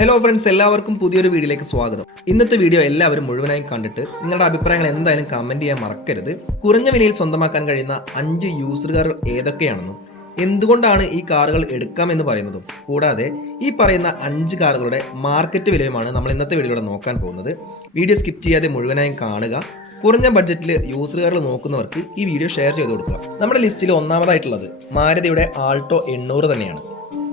Hello friends എല്ലാവർക്കും പുതിയൊരു വീഡിയോയിലേക്ക് സ്വാഗതം. ഇന്നത്തെ വീഡിയോ എല്ലാവരും മുഴുവനായി കണ്ടിട്ട് നിങ്ങളുടെ അഭിപ്രായങ്ങൾ എന്തായാലും കമന്റ് ചെയ്യാൻ മറക്കരുത്. കുറഞ്ഞ വിലയിൽ സ്വന്തമാക്കാൻ കഴിയുന്ന അഞ്ച് യൂസർ കാറുകൾ ഏതൊക്കെയാണെന്നും എന്തുകൊണ്ടാണ് ഈ കാറുകൾ എടുക്കാമെന്ന് പറയുന്നതും കൂടാതെ ഈ പറയുന്ന അഞ്ച് കാറുകളുടെ മാർക്കറ്റ് വിലയുമാണ് നമ്മൾ ഇന്നത്തെ വീഡിയോയിലൂടെ നോക്കാൻ പോകുന്നത്. വീഡിയോ സ്കിപ്പ് ചെയ്യാതെ മുഴുവനായും കാണുക. കുറഞ്ഞ ബഡ്ജറ്റിൽ കാറുകൾ നോക്കുന്നവർക്ക് ഈ വീഡിയോ ഷെയർ ചെയ്ത് കൊടുക്കുക. നമ്മുടെ ലിസ്റ്റിൽ ഒന്നാമതായിട്ടുള്ളത് മാരുതിയുടെ ആൾട്ടോ എണ്ണൂറ് തന്നെയാണ്.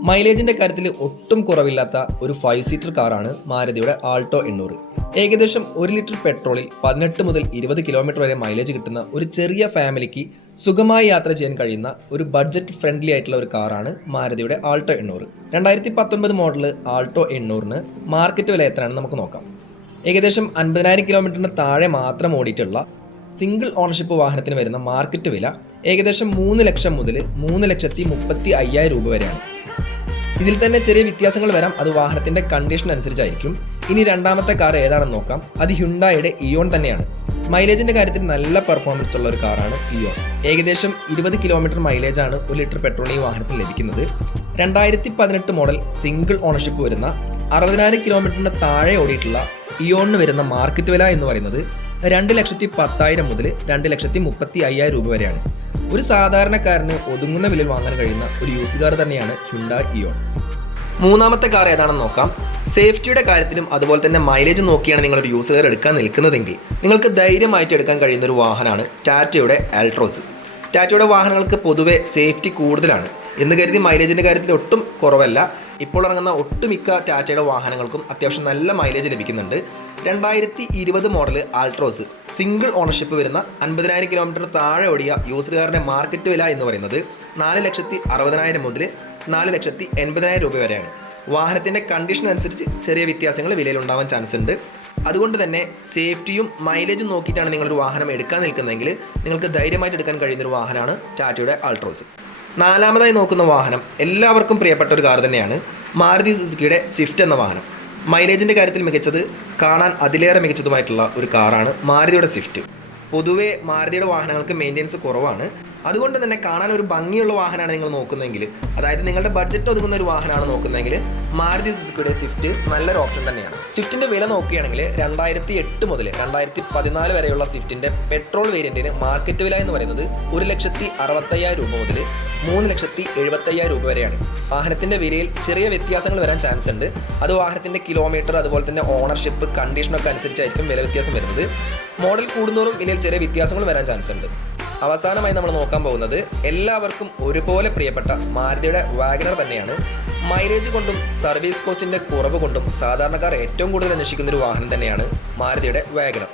മൈലേജിന്റെ കാര്യത്തിൽ ഒട്ടും കുറവില്ലാത്ത ഒരു ഫൈവ് സീറ്റർ കാറാണ് മാരുതിയുടെ ആൾട്ടോ എണ്ണൂറ്. ഏകദേശം ഒരു ലിറ്റർ പെട്രോളിൽ പതിനെട്ട് മുതൽ ഇരുപത് കിലോമീറ്റർ വരെ മൈലേജ് കിട്ടുന്ന ഒരു ചെറിയ ഫാമിലിക്ക് സുഖമായി യാത്ര ചെയ്യാൻ കഴിയുന്ന ഒരു ബഡ്ജറ്റ് ഫ്രണ്ട്ലി ആയിട്ടുള്ള ഒരു കാറാണ് മാരുതിയുടെ ആൾട്ടോ എണ്ണൂറ്. രണ്ടായിരത്തി പത്തൊൻപത് മോഡൽ ആൾട്ടോ എണ്ണൂറിന് മാർക്കറ്റ് വില എത്രയാണെന്ന് നമുക്ക് നോക്കാം. ഏകദേശം അൻപതിനായിരം കിലോമീറ്ററിന് താഴെ മാത്രം ഓടിയിട്ടുള്ള സിംഗിൾ ഓണർഷിപ്പ് വാഹനത്തിന് വരുന്ന മാർക്കറ്റ് വില ഏകദേശം മൂന്ന് ലക്ഷം മുതൽ മൂന്ന് ലക്ഷത്തി മുപ്പത്തി അയ്യായിരം രൂപ വരെയാണ്. ഇതിൽ തന്നെ ചെറിയ വ്യത്യാസങ്ങൾ വരാം. അത് വാഹനത്തിന്റെ കണ്ടീഷൻ അനുസരിച്ചായിരിക്കും. ഇനി രണ്ടാമത്തെ കാർ ഏതാണെന്ന് നോക്കാം. അത് ഹ്യുണ്ടായുടെ ഇയോൺ തന്നെയാണ്. മൈലേജിന്റെ കാര്യത്തിൽ നല്ല പെർഫോമൻസ് ഉള്ള ഒരു കാറാണ് ഇയോൺ ഏകദേശം ഇരുപത് കിലോമീറ്റർ മൈലേജാണ് ഒരു ലിറ്റർ പെട്രോൾ ഈ വാഹനത്തിൽ ലഭിക്കുന്നത്. രണ്ടായിരത്തി പതിനെട്ട് മോഡൽ സിംഗിൾ ഓണർഷിപ്പ് വരുന്ന അറുപതിനായിരം കിലോമീറ്ററിന് താഴെ ഓടിയിട്ടുള്ള ഇയോണിന് വരുന്ന മാർക്കറ്റ് വില എന്ന് പറയുന്നത് രണ്ട് ലക്ഷത്തി പത്തായിരം മുതൽ രണ്ട് ലക്ഷത്തി മുപ്പത്തി അയ്യായിരം രൂപ വരെയാണ്. ഒരു സാധാരണക്കാരന് ഒതുങ്ങുന്ന വിലയിൽ വാങ്ങാൻ കഴിയുന്ന ഒരു യൂസ് കാർ തന്നെയാണ് ഹ്യുണ്ടാ ഇയോൺ മൂന്നാമത്തെ കാർ ഏതാണെന്ന് നോക്കാം. സേഫ്റ്റിയുടെ കാര്യത്തിലും അതുപോലെ തന്നെ മൈലേജ് നോക്കിയാണ് നിങ്ങളൊരു യൂസ് കാർ എടുക്കാൻ നിൽക്കുന്നതെങ്കിൽ നിങ്ങൾക്ക് ധൈര്യമായിട്ട് എടുക്കാൻ കഴിയുന്ന ഒരു വാഹനമാണ് ടാറ്റയുടെ ആൽട്രോസ് ടാറ്റയുടെ വാഹനങ്ങൾക്ക് പൊതുവെ സേഫ്റ്റി കൂടുതലാണ്. എന്ന് കരുതി മൈലേജിന്റെ കാര്യത്തിൽ ഒട്ടും കുറവല്ല. ഇപ്പോൾ ഇറങ്ങുന്ന ഒട്ടുമിക്ക ടാറ്റയുടെ വാഹനങ്ങൾക്കും അത്യാവശ്യം നല്ല മൈലേജ് ലഭിക്കുന്നുണ്ട്. രണ്ടായിരത്തി ഇരുപത് മോഡൽ ആൾട്രോസ്. സിംഗിൾ ഓണർഷിപ്പ് വരുന്ന അൻപതിനായിരം കിലോമീറ്റർ താഴെ ഓടിയ കാറിന്റെ മാർക്കറ്റ് വില എന്ന് പറയുന്നത് നാല് ലക്ഷത്തി അറുപതിനായിരം മുതൽ നാല് ലക്ഷത്തി എൺപതിനായിരം രൂപ വരെയാണ്. വാഹനത്തിന്റെ കണ്ടീഷൻ അനുസരിച്ച് ചെറിയ വ്യത്യാസങ്ങൾ വിലയിൽ ഉണ്ടാവാൻ ചാൻസ് ഉണ്ട്. അതുകൊണ്ട് തന്നെ സേഫ്റ്റിയും മൈലേജും നോക്കിയിട്ടാണ് നിങ്ങളൊരു വാഹനം എടുക്കാൻ നിൽക്കുന്നതെങ്കിൽ നിങ്ങൾക്ക് ധൈര്യമായിട്ട് എടുക്കാൻ കഴിയുന്നൊരു വാഹനമാണ് ടാറ്റയുടെ ആൾട്രോസ്. നാലാമതായി നോക്കുന്ന വാഹനം എല്ലാവർക്കും പ്രിയപ്പെട്ട ഒരു കാർ തന്നെയാണ്. മാരുതി സുസുക്കിയുടെ സ്വിഫ്റ്റ് എന്ന വാഹനം. മൈലേജിന്റെ കാര്യത്തിൽ മികച്ചത് കാണാൻ അതിലേറെ മികച്ചതുമായിട്ടുള്ള ഒരു കാറാണ് മാരുതിയുടെ സ്വിഫ്റ്റ്. പൊതുവേ മാരുതിയുടെ വാഹനങ്ങൾക്ക് മെയിന്റെനൻസ് കുറവാണ്. അതുകൊണ്ട് തന്നെ കാണാൻ ഒരു ഭംഗിയുള്ള വാഹനമാണ് നിങ്ങൾ നോക്കുന്നതെങ്കിൽ അതായത് നിങ്ങളുടെ ബഡ്ജറ്റ് ഒതുങ്ങുന്ന ഒരു വാഹനമാണ് നോക്കുന്നതെങ്കിൽ മാരുതി സുസുക്കിയുടെ സ്വിഫ്റ്റ് നല്ലൊരു ഓപ്ഷൻ തന്നെയാണ്. സ്വിഫ്റ്റിന്റെ വില നോക്കുകയാണെങ്കിൽ രണ്ടായിരത്തി എട്ട് മുതൽ രണ്ടായിരത്തി പതിനാല് വരെയുള്ള സ്വിഫ്റ്റിന്റെ പെട്രോൾ വേരിയന്റിന് മാർക്കറ്റ് വില എന്ന് പറയുന്നത് ഒരു ലക്ഷത്തി അറുപത്തയ്യായിരം രൂപ മുതൽ മൂന്ന് ലക്ഷത്തി എഴുപത്തയ്യായിരം രൂപ വരെയാണ്. വാഹനത്തിന്റെ വിലയിൽ ചെറിയ വ്യത്യാസങ്ങൾ വരാൻ ചാൻസ് ഉണ്ട്. അത് വാഹനത്തിന്റെ കിലോമീറ്റർ അതുപോലെ തന്നെ ഓണർഷിപ്പ് കണ്ടീഷനൊക്കെ അനുസരിച്ചായിരിക്കും വില വ്യത്യാസം വരുന്നത്. മോഡൽ കൂടുന്നതോറും വിലയിൽ ചെറിയ വ്യത്യാസങ്ങൾ വരാൻ ചാൻസ് ഉണ്ട്. അവസാനമായി നമ്മൾ നോക്കാൻ പോകുന്നത് എല്ലാവർക്കും ഒരുപോലെ പ്രിയപ്പെട്ട മാരുതിയുടെ വാഗനർ തന്നെയാണ്. മൈലേജ് കൊണ്ടും സർവീസ് കോസ്റ്റിന്റെ കുറവ് കൊണ്ടും സാധാരണക്കാർ ഏറ്റവും കൂടുതൽ അന്വേഷിക്കുന്ന ഒരു വാഹനം തന്നെയാണ് മാരുതിയുടെ വാഗനർ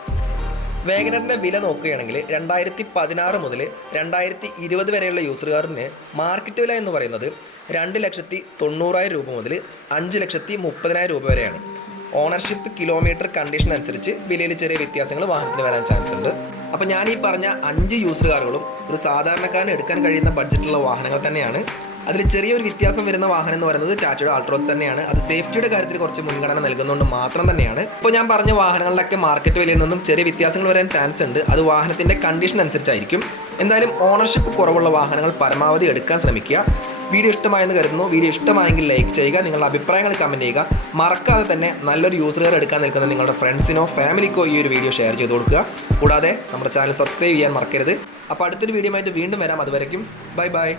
വേഗനറിന്റെ വില നോക്കുകയാണെങ്കിൽ രണ്ടായിരത്തി പതിനാറ് മുതൽ രണ്ടായിരത്തി ഇരുപത് വരെയുള്ള യൂസറുകാരന് മാർക്കറ്റ് വില എന്ന് പറയുന്നത് രണ്ട് ലക്ഷത്തി തൊണ്ണൂറായിരം രൂപ മുതൽ അഞ്ച് ലക്ഷത്തി മുപ്പതിനായിരം രൂപ വരെയാണ്. ഓണർഷിപ്പ് കിലോമീറ്റർ കണ്ടീഷൻ അനുസരിച്ച് വിലയിൽ ചെറിയ വ്യത്യാസങ്ങൾ വാഹനത്തിന് വരാൻ ചാൻസ് ഉണ്ട്. അപ്പോൾ ഞാൻ ഈ പറഞ്ഞ അഞ്ച് യൂസർ കാറുകളും ഒരു സാധാരണക്കാരന് എടുക്കാൻ കഴിയുന്ന ബഡ്ജറ്റുള്ള വാഹനങ്ങൾ തന്നെയാണ്. അതിൽ ചെറിയൊരു വ്യത്യാസം വരുന്ന വാഹനം എന്ന് പറയുന്നത് ടാറ്റയുടെ ആൾട്രോസ് തന്നെയാണ്. അത് സേഫ്റ്റിയുടെ കാര്യത്തിൽ കുറച്ച് മുൻഗണന നൽകുന്നതുകൊണ്ട് മാത്രം തന്നെയാണ്. ഇപ്പോൾ ഞാൻ പറഞ്ഞ വാഹനങ്ങളിലൊക്കെ മാർക്കറ്റ് വിലയിൽ നിന്നും ചെറിയ വ്യത്യാസങ്ങൾ വരാൻ ചാൻസ് ഉണ്ട്. അത് വാഹനത്തിന്റെ കണ്ടീഷൻ അനുസരിച്ചായിരിക്കും. എന്തായാലും ഓണർഷിപ്പ് കുറവുള്ള വാഹനങ്ങൾ പരമാവധി എടുക്കാൻ ശ്രമിക്കുക. വീഡിയോ ഇഷ്ടമായെന്ന് കരുതുന്നു. വീഡിയോ ഇഷ്ടമായെങ്കിൽ ലൈക്ക് ചെയ്യുക. നിങ്ങളുടെ അഭിപ്രായങ്ങൾ കമന്റ് ചെയ്യുക. മറക്കാതെ തന്നെ നല്ലൊരു യൂസർ എടുക്കാൻ നിൽക്കുന്ന നിങ്ങളുടെ ഫ്രണ്ട്സിനോ ഫാമിലിക്കോ ഈ ഒരു വീഡിയോ ഷെയർ ചെയ്ത് കൊടുക്കുക. കൂടാതെ നമ്മുടെ ചാനൽ സബ്സ്ക്രൈബ് ചെയ്യാൻ മറക്കരുത്. അപ്പോൾ അടുത്തൊരു വീഡിയോ ആയിട്ട് വീണ്ടും വരാം. അതുവരയ്ക്കും ബൈ ബൈ